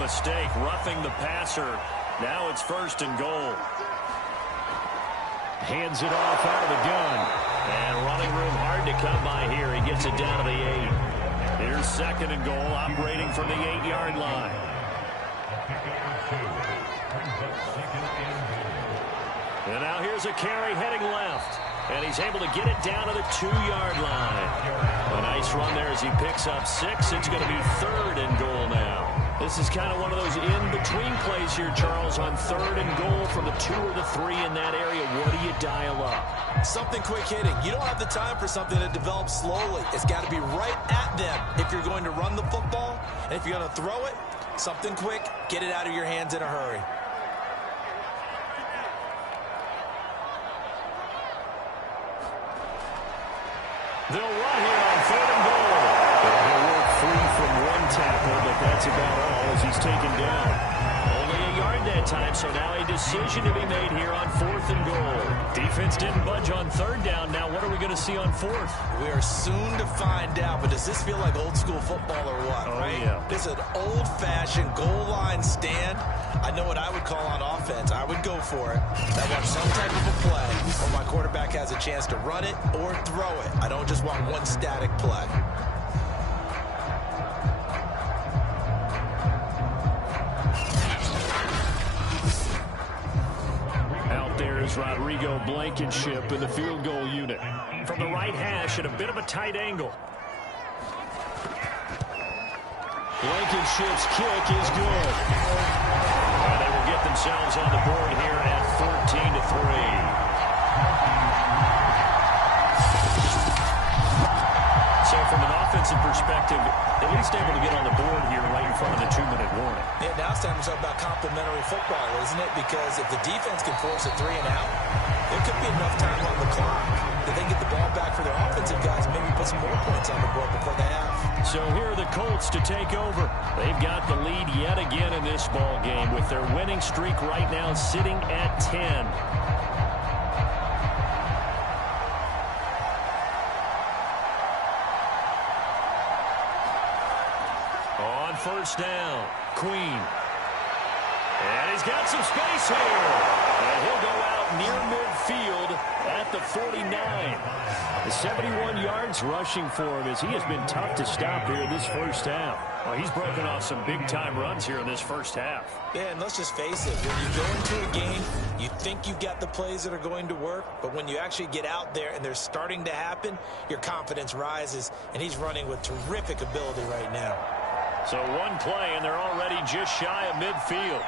mistake, roughing the passer. Now it's 1st and goal. Hands it off out of the gun. And running room hard to come by here. He gets it down to the 8. Here's 2nd and goal, operating from the 8-yard line. And now here's a carry heading left. And he's able to get it down to the 2-yard line. A nice run there as he picks up 6. It's going to be 3rd and goal now. This is kind of one of those in-between plays here, Charles, on 3rd and goal from the 2 or the 3 in that area. What do you dial up? Something quick hitting. You don't have the time for something that develops slowly. It's got to be right at them if you're going to run the football. And if you're going to throw it, something quick, get it out of your hands in a hurry. They'll run here on 3rd and goal. He'll work free from one tackle, but that's about all as he's taken down. Only a yard that time, so now a decision to be made here on 4th and goal. Defense didn't budge on 3rd down. Now what are we going to see on 4th? We are soon to find out, but does this feel like old school football or what, right? Yeah. This is an old-fashioned goal line stand. I know what I would call on offense. I would go for it. I want some type of a play where my quarterback has a chance to run it or throw it. I don't just want one static play. Out there is Rodrigo Blankenship in the field goal unit. From the right hash at a bit of a tight angle. Blankenship's kick is good. And they will get themselves on the board here at 14-3. So from an offensive perspective, at least able to get on the board here right in front of the 2-minute warning. Yeah, now it's time to talk about complementary football, isn't it? Because if the defense can force a 3 and out, there could be enough time on the clock that they get the ball back for their offensive guys and maybe put some more points on the board before they have. So here are the Colts to take over. They've got the lead yet again in this ball game with their winning streak right now sitting at 10. On 1st down, Queen. And he's got some space here. And he'll go out near midfield at the 49. The 71 yards rushing for him as he has been tough to stop here this first half. Well, he's broken off some big-time runs here in this first half. Yeah, and let's just face it. When you go into a game, you think you've got the plays that are going to work, but when you actually get out there and they're starting to happen, your confidence rises, and he's running with terrific ability right now. So one play, and they're already just shy of midfield.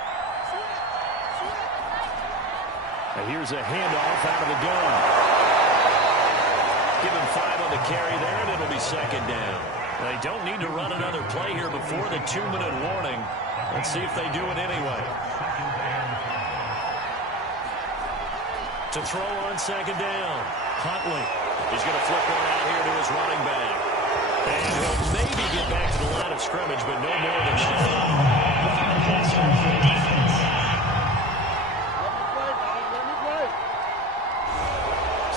And here's a handoff out of the gun. Give him 5 on the carry there, and it'll be 2nd down. They don't need to run another play here before the 2-minute warning. Let's see if they do it anyway. To throw on 2nd down, Huntley. He's going to flip one out here to his running back. And he'll maybe get back to the line of scrimmage, but no more than that.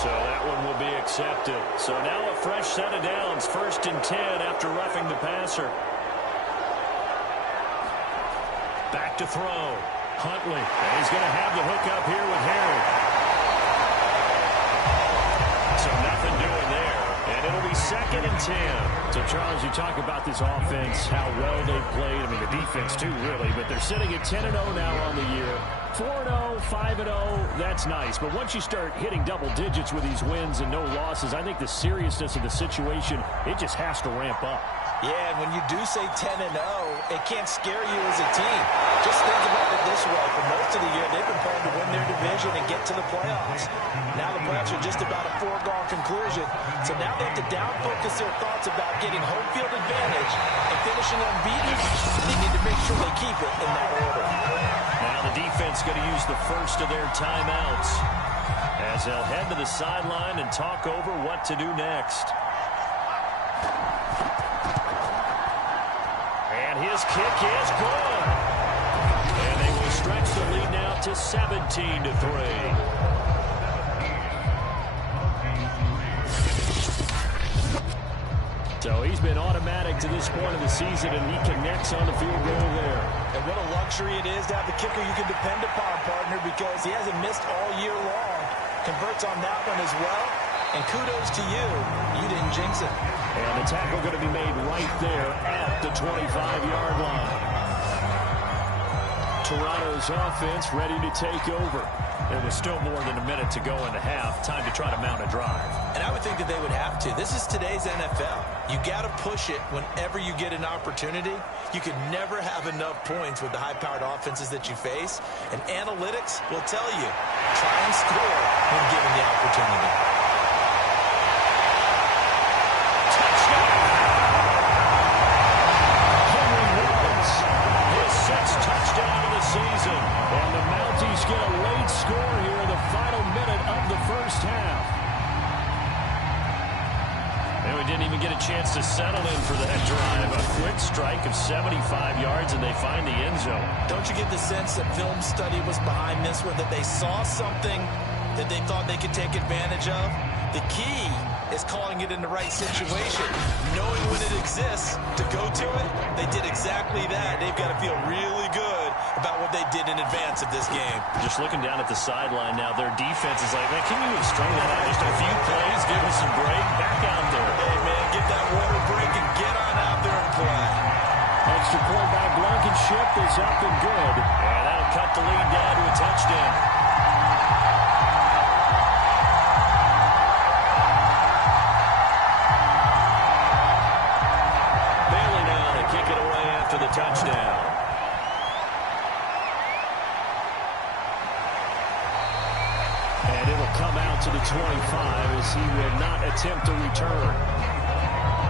So that one will be accepted. So now a fresh set of downs. 1st and 10 after roughing the passer. Back to throw. Huntley. And he's going to have the hook up here with Harry. So nothing doing there. And it'll be 2nd and 10. So, Charles, you talk about this offense, how well they've played. I mean, the defense, too, really. But they're sitting at 10-0 now on the year. 4-0, 5-0, that's nice. But once you start hitting double digits with these wins and no losses, I think the seriousness of the situation, it just has to ramp up. Yeah, and when you do say 10-0, it can't scare you as a team. Just think about it this way. For most of the year, they've been playing to win their division and get to the playoffs. Now the playoffs are just about a foregone conclusion. So now they have to down-focus their thoughts about getting home field advantage and finishing unbeaten. They need to make sure they keep it in that order. Now the defense going to use the first of their timeouts as they'll head to the sideline and talk over what to do next. And his kick is good. And they will stretch the lead now to 17-3. So he's he's been automatic to this point of the season, and he connects on the field goal there. And what a luxury it is to have the kicker you can depend upon, partner, because he hasn't missed all year long. Converts on that one as well. And kudos to you. You didn't jinx it. And the tackle going to be made right there at the 25-yard line. Toronto's offense ready to take over. There was still more than a minute to go in the half. Time to try to mount a drive. And I would think that they would have to. This is today's NFL. You got to push it whenever you get an opportunity. You can never have enough points with the high-powered offenses that you face. And analytics will tell you, try and score when given the opportunity. Touchdown of the season. And the Mounties get a late score here in the final minute of the first half. And we didn't even get a chance to settle in for that drive. A quick strike of 75 yards, and they find the end zone. Don't you get the sense that film study was behind this one, that they saw something that they thought they could take advantage of? The key is calling it in the right situation, knowing when it exists to go to it. They did exactly that. They've got to feel really good about what they did in advance of this game. Just looking down at the sideline now, their defense is like, man, can you have strung that out just a few plays, give us a break, back out there. Hey, man, get that water break and get on out there and play. Extra point by Blankenship is up and good. And that'll cut the lead down to a touchdown. The touchdown. And it'll come out to the 25 as he will not attempt to return.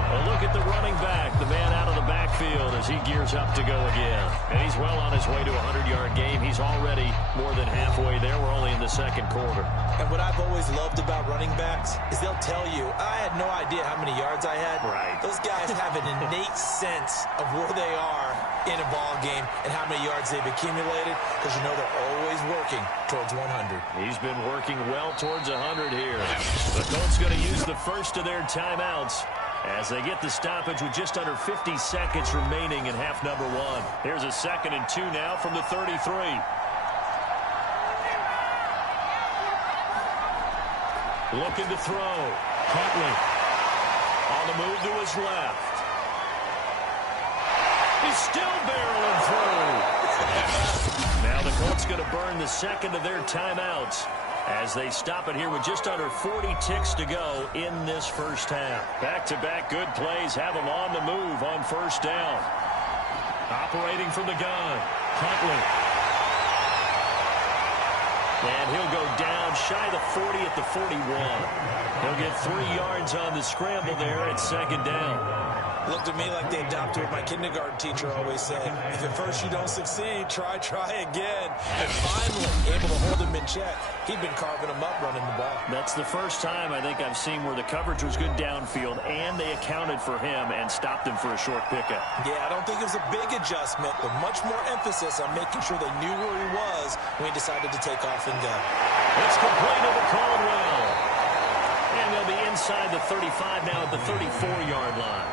A look at the running back, the man out of the backfield as he gears up to go again. And he's well on his way to a 100-yard game. He's already more than halfway there. We're only in the second quarter. And what I've always loved about running backs is they'll tell you, I had no idea how many yards I had. Right. Those guys have an innate sense of where they are in a ball game and how many yards they've accumulated, because you know they're always working towards 100. He's been working well towards 100 here. The Colts going to use the first of their timeouts as they get the stoppage with just under 50 seconds remaining in half number one. Here's a 2nd and 2 now from the 33. Looking to throw. Huntley on the move to his left. He's still barreling through. Now the Colts going to burn the second of their timeouts as they stop it here with just under 40 ticks to go in this first half. Back-to-back good plays have them on the move on first down. Operating from the gun. Huntley. And he'll go down shy the 40 at the 41. He'll get 3 yards on the scramble there at second down. Looked at me like they adopted what my kindergarten teacher always said. If at first you don't succeed, try again. And finally, able to hold him in check. He'd been carving him up running the ball. That's the first time I think I've seen where the coverage was good downfield, and they accounted for him and stopped him for a short pickup. Yeah, I don't think it was a big adjustment, but much more emphasis on making sure they knew where he was when he decided to take off and go. It's complete to Caldwell. And they'll be inside the 35 now at the 34-yard line.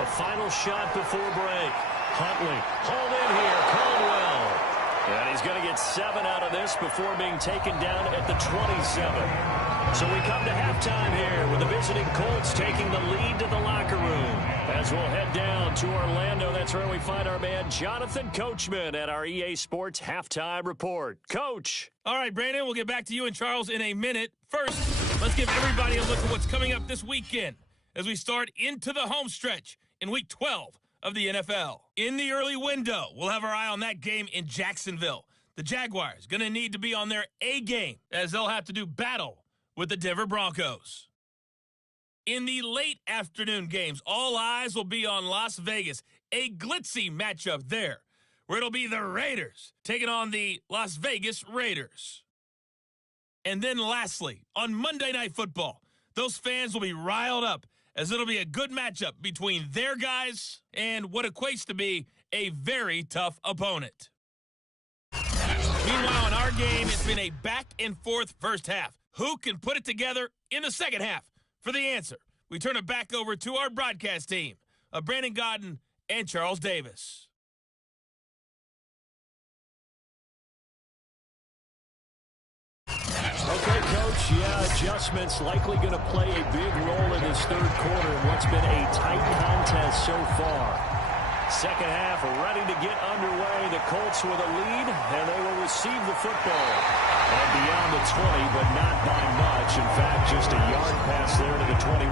A final shot before break. Huntley, hold in here, Caldwell. And he's going to get 7 out of this before being taken down at the 27. So we come to halftime here with the visiting Colts taking the lead to the locker room. As we'll head down to Orlando, that's where we find our man Jonathan Coachman at our EA Sports Halftime Report. Coach. All right, Brandon, we'll get back to you and Charles in a minute. First, let's give everybody a look at what's coming up this weekend as we start into the home stretch in Week 12 of the NFL. In the early window, we'll have our eye on that game in Jacksonville. The Jaguars going to need to be on their A game as they'll have to do battle with the Denver Broncos. In the late afternoon games, all eyes will be on Las Vegas, a glitzy matchup there, where it'll be the Raiders taking on the Las Vegas Raiders. And then lastly, on Monday Night Football, those fans will be riled up as it'll be a good matchup between their guys and what equates to be a very tough opponent. Meanwhile, in our game, it's been a back-and-forth first half. Who can put it together in the second half? For the answer, we turn it back over to our broadcast team of Brandon Godden and Charles Davis. Okay, Coach, adjustments likely going to play a big role in this third quarter in what's been a tight contest so far. Second half ready to get underway. The Colts with a lead, and they will receive the football. And beyond the 20, but not by much. In fact, just a yard pass there to the 21.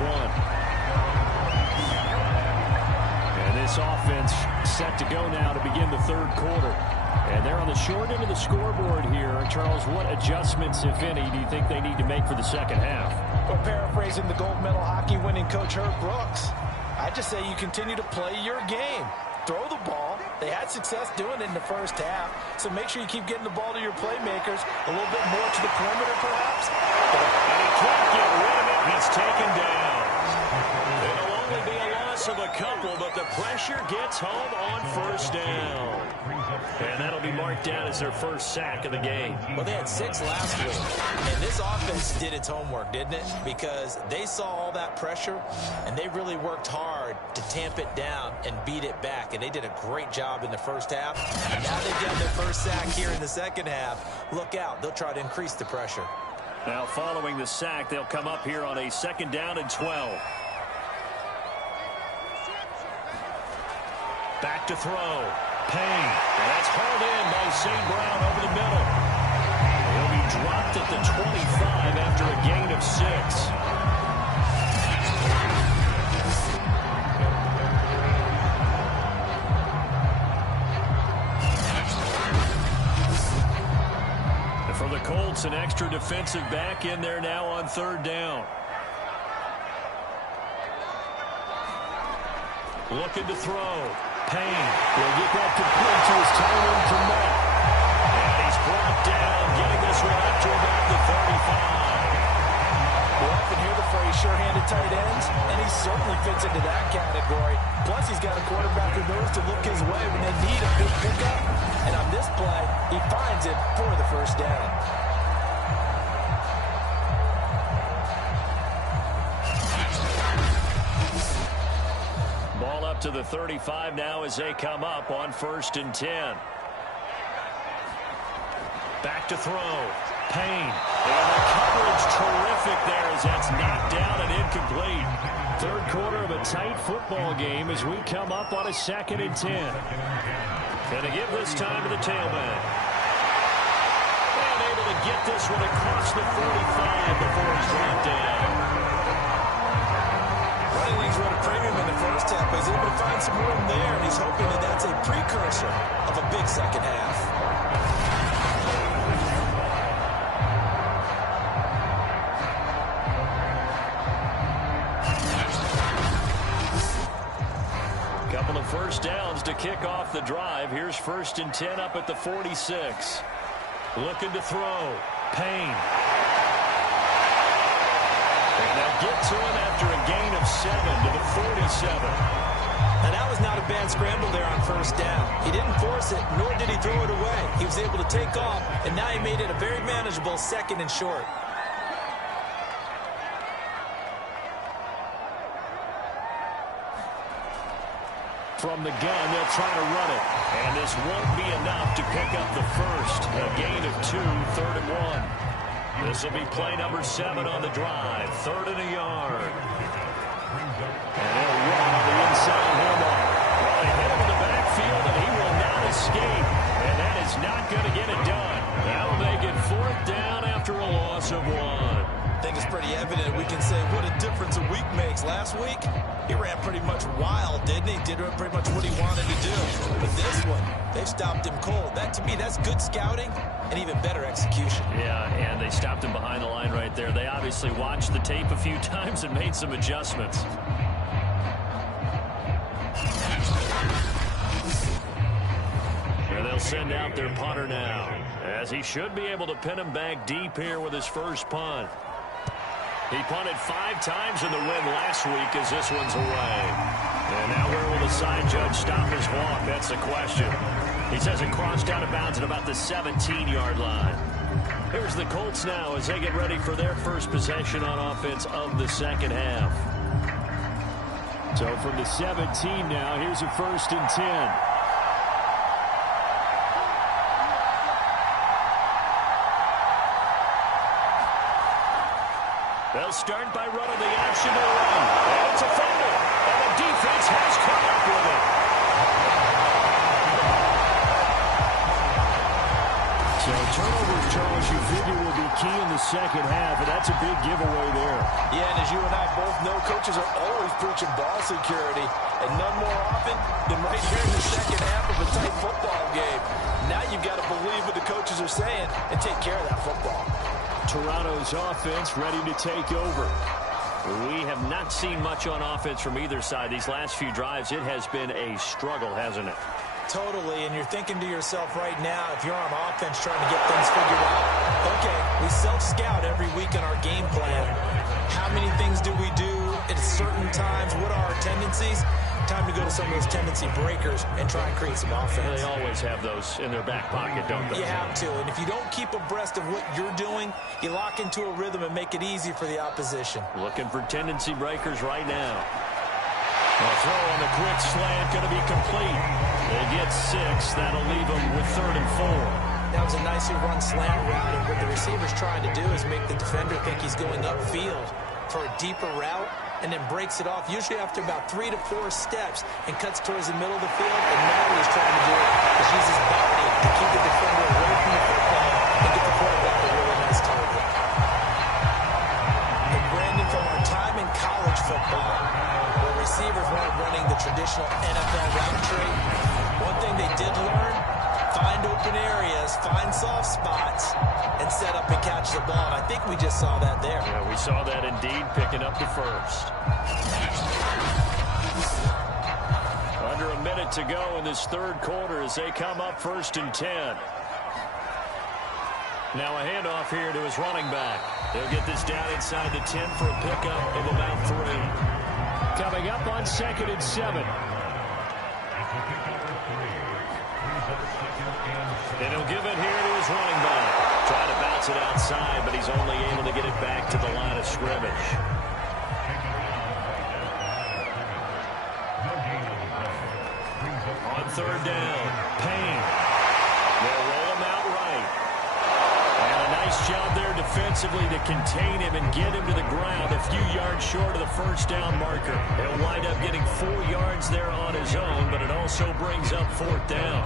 And this offense set to go now to begin the third quarter. And they're on the short end of the scoreboard here. Charles, what adjustments, if any, do you think they need to make for the second half? Well, paraphrasing the gold medal hockey winning coach Herb Brooks, I just say you continue to play your game. Throw the ball. They had success doing it in the first half, so make sure you keep getting the ball to your playmakers a little bit more to the perimeter, perhaps. And he can't get rid of it. He's taken down. It'll only be a loss of a couple, but the pressure gets home on first down. And that'll be marked down as their first sack of the game. Well, they had 6 last week, and this offense did its homework, didn't it? Because they saw all that pressure, and they really worked hard to tamp it down and beat it back, and they did a great job in the first half. And now they've got their first sack here in the second half. Look out. They'll try to increase the pressure. Now, following the sack, they'll come up here on a 2nd down and 12. Back to throw. Payne. And that's hauled in by St. Brown over the middle. He'll be dropped at the 25 after a gain of 6. And for the Colts, an extra defensive back in there now on 3rd down. Looking to throw. Payne will get that complete to his tight end to Matt. And he's brought down, getting this one up to about the 35. We often hear the phrase sure-handed tight ends, and he certainly fits into that category. Plus, he's got a quarterback who knows to look his way when they need a big pickup. And on this play, he finds it for the first down. Ball up to the 35 now as they come up on 1st and 10. Back to throw. Payne. And the coverage terrific there as that's knocked down and incomplete. Third quarter of a tight football game as we come up on a 2nd and 10. Going to give this time to the tailback. And able to get this one across the 45 before he's brought down. Running Leagues run a premium in the first half, but he's able to find some room there, and he's hoping that that's a precursor of a big second half. Couple of first downs to kick off the drive. Here's 1st and 10 up at the 46. Looking to throw. Payne. And they'll get to him after a gain of 7 to the 47. And that was not a bad scramble there on first down. He didn't force it, nor did he throw it away. He was able to take off, and now he made it a very manageable 2nd and short. From the gun, they'll try to run it. And this won't be enough to pick up the first. A gain of 2, 3rd and 1. This will be play number 7 on the drive. 3rd and a yard. And they'll run on the inside handoff. Well, they hit him in the backfield, and he will not escape. And that is not going to get it done. That'll make it 4th down after a loss of 1. I think it's pretty evident we can say what a difference a week makes. Last week, he ran pretty much wild, didn't he? Did pretty much what he wanted to do. But this one, they've stopped him cold. That, to me, that's good scouting and even better execution. Yeah, and they stopped him behind the line right there. They obviously watched the tape a few times and made some adjustments. And they'll send out their punter now, as he should be able to pin him back deep here with his first punt. He punted 5 times in the win last week as this one's away. And now where will the side judge stop his walk? That's the question. He says it crossed out of bounds at about the 17-yard line. Here's the Colts now as they get ready for their first possession on offense of the second half. So from the 17 now, here's a 1st and 10. They'll start by running the option to run. And it's a fumble. And the defense has caught up with it. So turnovers, Charles, you figure will be key in the second half, and that's a big giveaway there. Yeah, and as you and I both know, coaches are always preaching ball security, and none more often than right here in the second half of a tight football game. Now you've got to believe what the coaches are saying and take care of that football. Toronto's offense ready to take over. We have not seen much on offense from either side. These last few drives, it has been a struggle, hasn't it? Totally, and you're thinking to yourself right now, if you're on offense trying to get things figured out, okay, we self-scout every week in our game plan. How many things do we do at certain times? What are our tendencies? Time to go to some of those tendency breakers and try and create some offense. They always have those in their back pocket, don't they? You have to, and if you don't keep abreast of what you're doing, you lock into a rhythm and make it easy for the opposition. Looking for tendency breakers right now. A throw on the quick slant going to be complete. They get 6. That'll leave them with 3rd and 4. That was a nicely run slant route, and what the receiver's trying to do is make the defender think he's going upfield for a deeper route, and then breaks it off, usually after about 3 to 4 steps, and cuts towards the middle of the field. And now what he's trying to do is use his body to keep the defender away from the football and get the quarterback a really nice target. And Brandon, from our time in college football, where receivers weren't running the traditional NFL route tree, one thing they did learn: find open areas, find soft spots, and set up and catch the ball. And I think we just saw that there. Yeah, we saw that indeed, picking up the first. Under a minute to go in this 3rd quarter as they come up 1st and 10. Now a handoff here to his running back. They'll get this down inside the 10 for a pickup of about 3. Coming up on 2nd and 7. And he'll give it here to his running back. Trying to bounce it outside, but he's only able to get it back to the line of scrimmage. On 3rd down, Payne. They'll roll him out right. And a nice job there defensively to contain him and get him to the ground a few yards short of the 1st down marker. He'll wind up getting 4 yards there on his own, but it also brings up 4th down.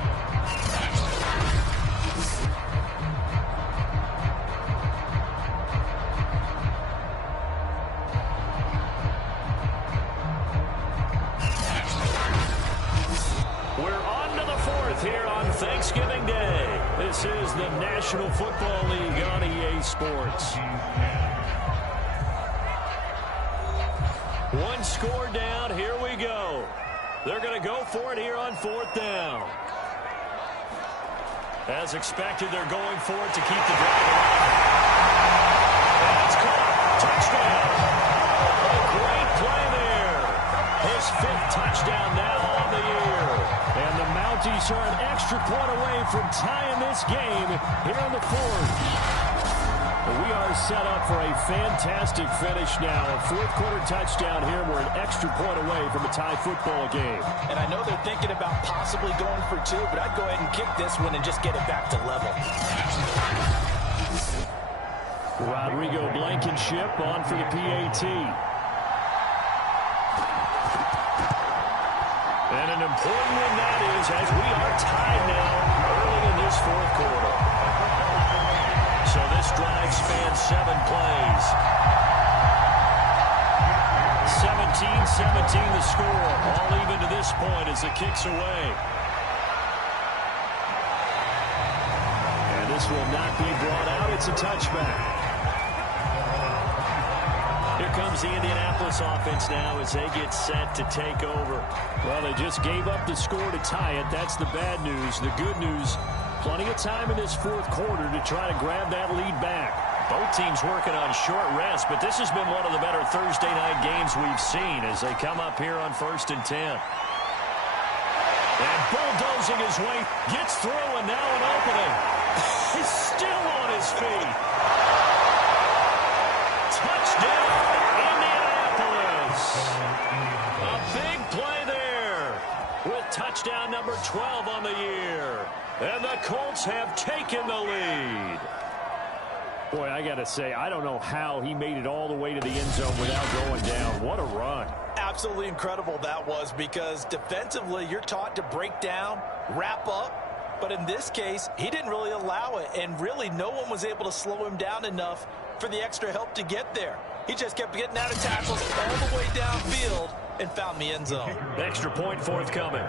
Here on Thanksgiving Day. This is the National Football League on EA Sports. 1 score down. Here we go. They're going to go for it here on 4th down. As expected, they're going for it to keep the drive alive. That's caught. Touchdown. A great play there. His 5th touchdown now on the year. And the Mounties are an extra point away from tying this game here on the 4th. We are set up for a fantastic finish now. A 4th quarter touchdown here. We're an extra point away from a tie football game. And I know they're thinking about possibly going for 2, but I'd go ahead and kick this one and just get it back to level. Rodrigo Blankenship on for the PAT. And an important one that is, as we are tied now early in this 4th quarter. So this drive spans 7 plays. 17-17 the score. All even to this point as the kick's away. And this will not be brought out. It's a touchback. Here comes the Indianapolis offense now as they get set to take over. Well, they just gave up the score to tie it. That's the bad news. The good news, plenty of time in this 4th quarter to try to grab that lead back. Both teams working on short rest, but this has been one of the better Thursday night games we've seen as they come up here on 1st and 10. And bulldozing his way, gets through, and now an opening. He's still on his feet. Touchdown, Indianapolis. A touchdown number 12 on the year. And the Colts have taken the lead. Boy, I got to say, I don't know how he made it all the way to the end zone without going down. What a run. Absolutely incredible that was, because defensively you're taught to break down, wrap up, but in this case he didn't really allow it, and really no one was able to slow him down enough for the extra help to get there. He just kept getting out of tackles all the way downfield and found the end zone. Extra point forthcoming.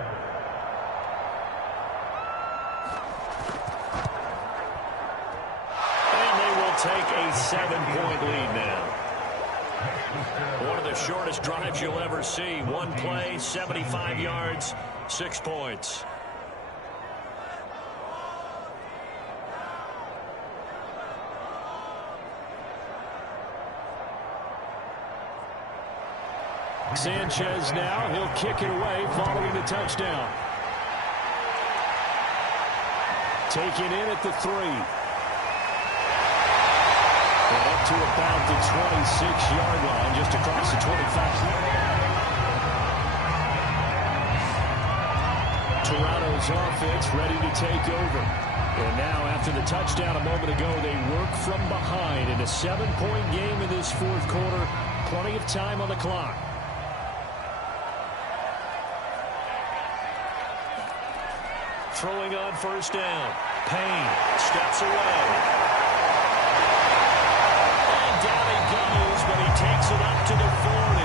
And they will take a 7-point lead now. One of the shortest drives you'll ever see. One play, 75 yards, 6 points. Sanchez now, he'll kick it away following the touchdown. Taken in at the 3. And up to about the 26-yard line, just across the 25. Toronto's offense ready to take over. And now, after the touchdown a moment ago, they work from behind in a 7-point game in this fourth quarter. Plenty of time on the clock. Throwing on first down. Payne steps away. And down he goes, but he takes it up to the 40.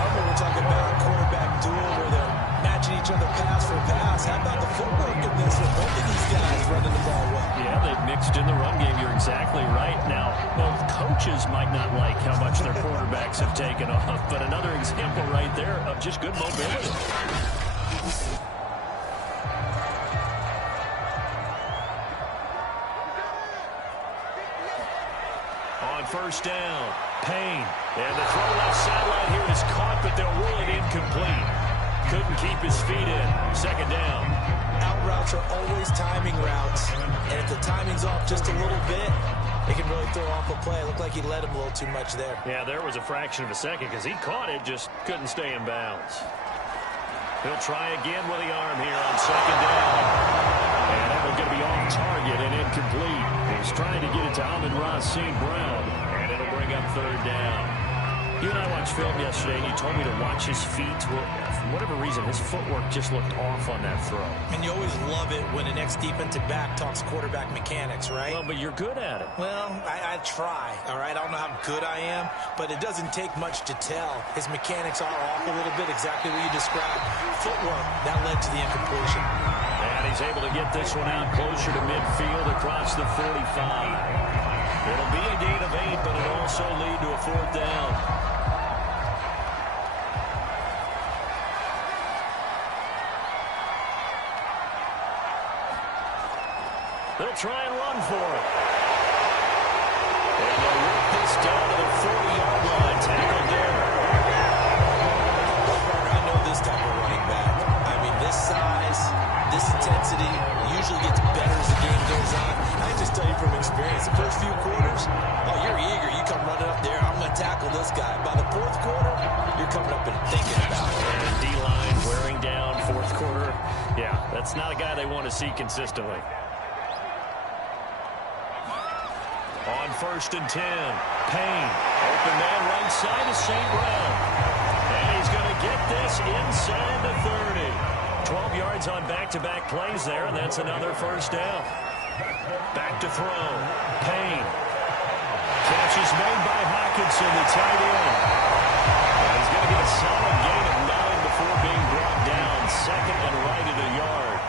Normally we're talking about a quarterback duel where they're matching each other pass for pass. How about the footwork in this with both of these guys running the ball well? Yeah, they've mixed in the run game. You're exactly right. Now, both coaches might not like how much their quarterbacks have taken off, but another example right there of just good mobility. On first down, Payne. And the throw left sideline here is caught, but they'll rule it incomplete. Couldn't keep his feet in. Second down. Out routes are always timing routes, and if the timing's off just a little bit, it can really throw off a play. It looked like he let him a little too much there. Yeah, there was a fraction of a second because he caught it, just couldn't stay in bounds. He'll try again with the arm here on second down. And that one's going to be off target and incomplete. He's trying to get it to Amon-Ra St. Brown. And it'll bring up third down. You and I watched film yesterday, and you told me to watch his feet. Well, for whatever reason, his footwork just looked off on that throw. And you always love it when an ex-defensive back talks quarterback mechanics, right? Well, but you're good at it. Well, I try, all right? I don't know how good I am, but it doesn't take much to tell. His mechanics are off a little bit, exactly what you described. Footwork, that led to the incompletion. And he's able to get this one out closer to midfield across the 45. It'll be a gain of 8, but it'll also lead to a fourth down. They'll try and run for it. And they'll work this down to the 40-yard line. Tackled there. I know this type of running back. I mean, this size, this intensity usually gets better as the game goes on. I can just tell you from experience, the first few quarters, oh, you're eager. You come running up there. I'm going to tackle this guy. By the fourth quarter, you're coming up and thinking about it. And D-line wearing down fourth quarter. Yeah, that's not a guy they want to see consistently. On first and 10, Payne. Open man right side to St. Brown. And he's going to get this inside the 30. 12 yards on back-to-back plays there, and that's another first down. Back to throw. Payne. Catch is made by Hockenson, the tight end. And he's going to get a solid gain of 9 before being brought down. Second and right at a yard.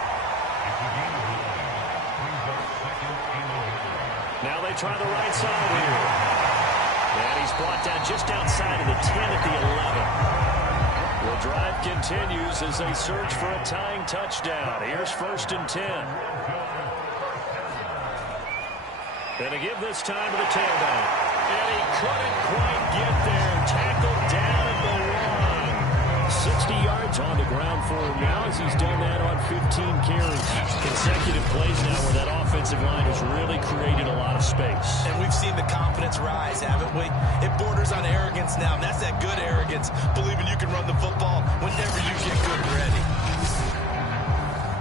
Now they try the right side here. And he's brought down just outside of the 10 at the 11. The drive continues as they search for a tying touchdown. Here's first and 10. And to give this time to the tailback. And he couldn't quite get there. Tackled down at the 1. 60 yards on the ground for him now as he's done that on 15 carries. Consecutive plays now where that offensive line has really created a lot of space. And we've seen the confidence rise, haven't we? It borders on arrogance now, and that's that good arrogance, believing you can run the football whenever you get good and ready.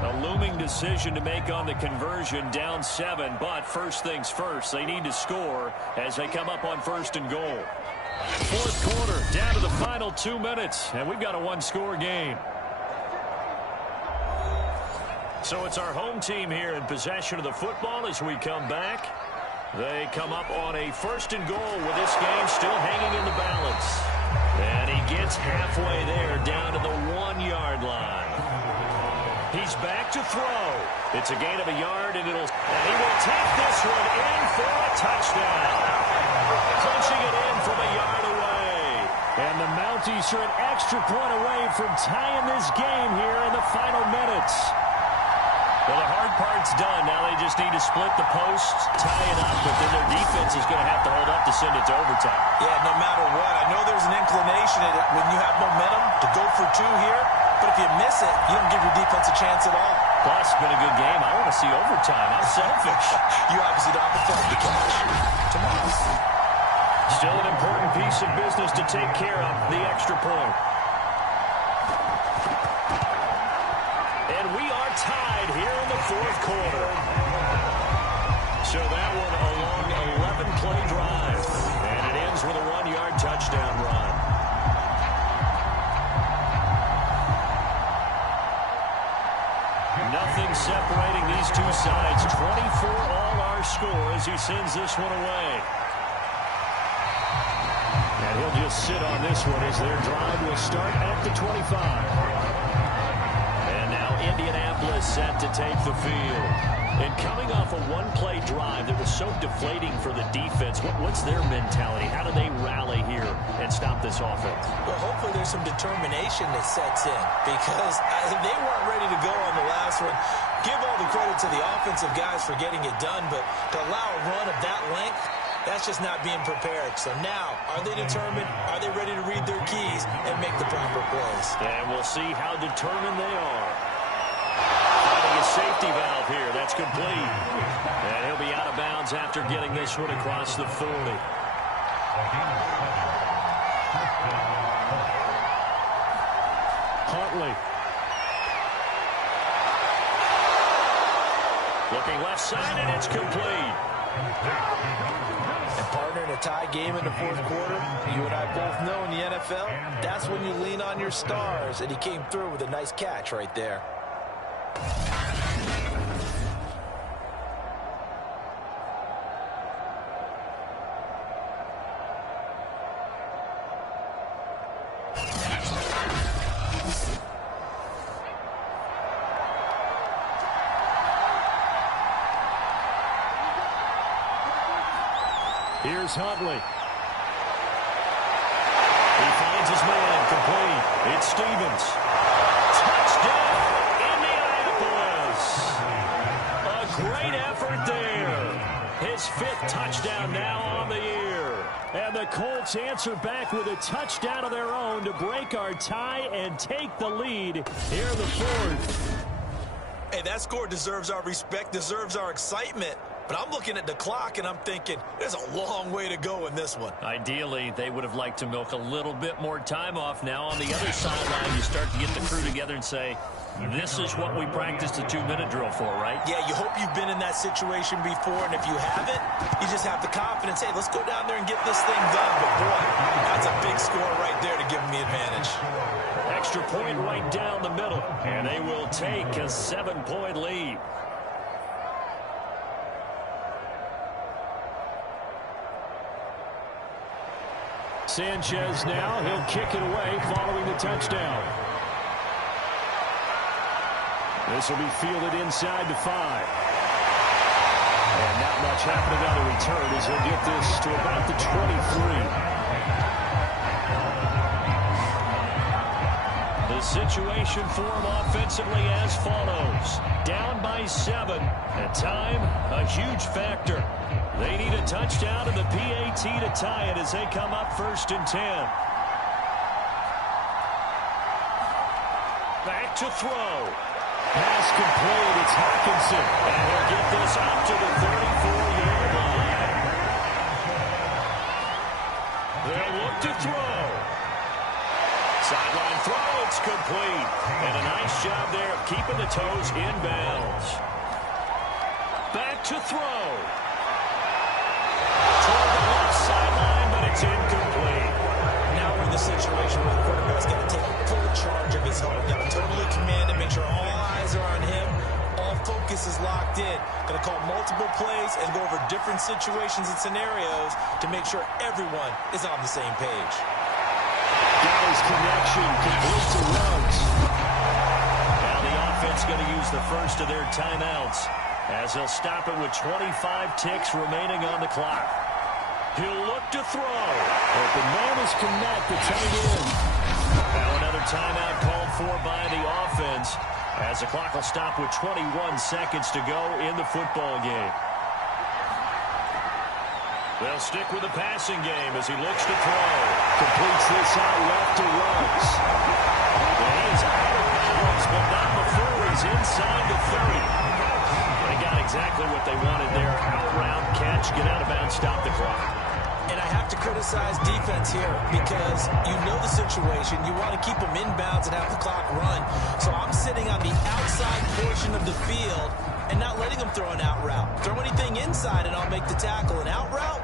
A looming decision to make on the conversion, down 7, but first things first, they need to score as they come up on 1st and goal. Fourth quarter, down to the final 2 minutes, and we've got a one-score game. So it's our home team here in possession of the football as we come back. They come up on a 1st and goal with this game still hanging in the balance. And he gets halfway there, down to the 1-yard line. He's back to throw. It's a gain of a yard, and he will take this one in for a touchdown. Punching it in from a yard away. And the Mounties are an extra point away from tying this game here in the final minutes. Well, the hard part's done. Now they just need to split the posts, tie it up, but then their defense is going to have to hold up to send it to overtime. Yeah, no matter what. I know there's an inclination in it when you have momentum to go for 2 here, but if you miss it, you don't give your defense a chance at all. Plus, it's been a good game. I want to see overtime. I'm selfish. You obviously don't have a phone to catch. Tomorrow. Still an important piece of business to take care of, the extra point. And we are tied here in the 4th quarter. So that one a long 11-play drive. And it ends with a 1-yard touchdown run. Nothing separating these two sides. 24 all our score as he sends this one away. And he'll just sit on this one as their drive will start at the 25. And now Indianapolis set to take the field. And coming off a one-play drive that was so deflating for the defense, what's their mentality? How do they rally here and stop this offense? Well, hopefully there's some determination that sets in because they weren't ready to go on the last one. Give all the credit to the offensive guys for getting it done, but to allow a run of that length, that's just not being prepared. So now, are they determined? Are they ready to read their keys and make the proper plays? And we'll see how determined they are. Finding a safety valve here. That's complete. And he'll be out of bounds after getting this one across the 40. Huntley. Looking left side, and it's complete. And partner, in a tie game in the 4th quarter, you and I both know in the NFL, that's when you lean on your stars, and he came through with a nice catch right there. Here's Huntley. He finds his man, complete. It's Stevens. Touchdown, Indianapolis. A great effort there. His 5th touchdown now on the year. And the Colts answer back with a touchdown of their own to break our tie and take the lead here in the 4th. Hey, that score deserves our respect, deserves our excitement. But I'm looking at the clock, and I'm thinking, there's a long way to go in this one. Ideally, they would have liked to milk a little bit more time off. Now, on the other sideline, you start to get the crew together and say, this is what we practiced the 2-minute drill for, right? Yeah, you hope you've been in that situation before, and if you haven't, you just have the confidence, hey, let's go down there and get this thing done. But, boy, that's a big score right there to give them the advantage. Extra point right down the middle, and they will take a 7-point lead. Sanchez now, he'll kick it away following the touchdown. This will be fielded inside the 5. And not much happening on the return as he'll get this to about the 23. The situation for him offensively as follows. Down by 7. At time, a huge factor. They need a touchdown and the PAT to tie it as they come up 1st and 10. back to throw. Pass complete. It's Hawkinson. And he'll get this out to the 34-yard line. They'll look to throw. Sideline throw. It's complete. And a nice job there of keeping the toes in bounds. Back to throw. Toward the left sideline, but it's incomplete. Now we're in the situation where the quarterback's got to take full charge of his home. Got to totally command it, make sure all eyes are on him. All focus is locked in. Got to call multiple plays and go over different situations and scenarios to make sure everyone is on the same page. Got his connection, complete to Ruggs. Now the offense going to use the first of their timeouts as they'll stop it with 25 ticks remaining on the clock. He'll look to throw. Open man is connect, the tight end. Now another timeout called for by the offense as the clock will stop with 21 seconds to go in the football game. They'll stick with the passing game as he looks to throw. Completes this out left to Ruggs. And he is out of bounds, but not before he's inside the 30. They got exactly what they wanted there. Out route, catch, get out of bounds, stop the clock. And I have to criticize defense here because you know the situation. You want to keep them inbounds and have the clock run. So I'm sitting on the outside portion of the field and not letting them throw an out route. Throw anything inside and I'll make the tackle. An out route?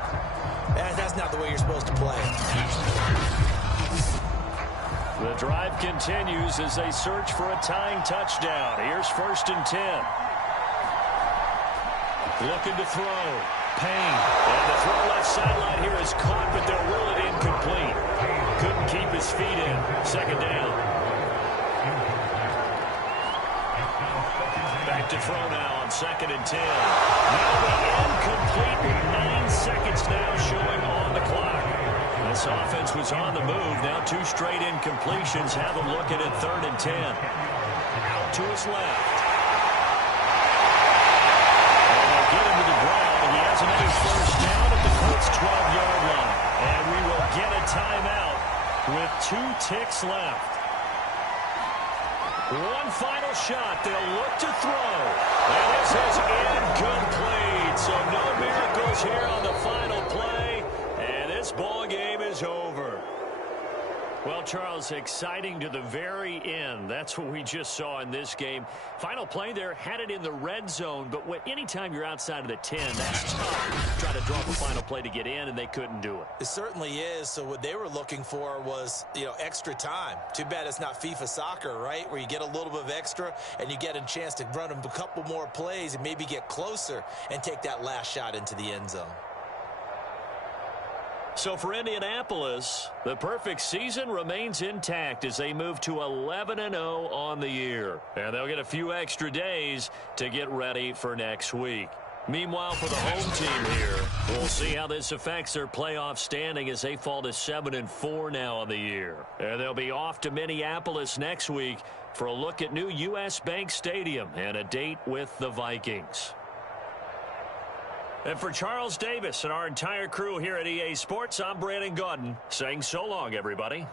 That's not the way you're supposed to play. The drive continues as they search for a tying touchdown. Here's 1st and 10. Looking to throw. Payne. And the throw left sideline here is caught, but they'll rule it incomplete. Couldn't keep his feet in. 2nd down. Back to throw now on 2nd and 10. Now the incomplete with 9 seconds now showing on the clock. This offense was on the move. Now 2 straight incompletions. Have them looking at 3rd and 10. Out to his left. Get him to the ground, and he has another 1st down at the Colts' 12-yard line. And we will get a timeout with 2 ticks left. One final shot. They'll look to throw. And this is incomplete. So no miracles here on the final play. And this ball game is over. Well, Charles, exciting to the very end. That's what we just saw in this game. Final play there, had it in the red zone, but anytime you're outside of the 10, that's tough. Try to draw the final play to get in, and they couldn't do it. It certainly is. So what they were looking for was, extra time. Too bad it's not FIFA soccer, right, where you get a little bit of extra and you get a chance to run a couple more plays and maybe get closer and take that last shot into the end zone. So for Indianapolis, the perfect season remains intact as they move to 11-0 on the year. And they'll get a few extra days to get ready for next week. Meanwhile, for the home team here, we'll see how this affects their playoff standing as they fall to 7-4 now on the year. And they'll be off to Minneapolis next week for a look at new U.S. Bank Stadium and a date with the Vikings. And for Charles Davis and our entire crew here at EA Sports, I'm Brandon Gaudin saying so long, everybody.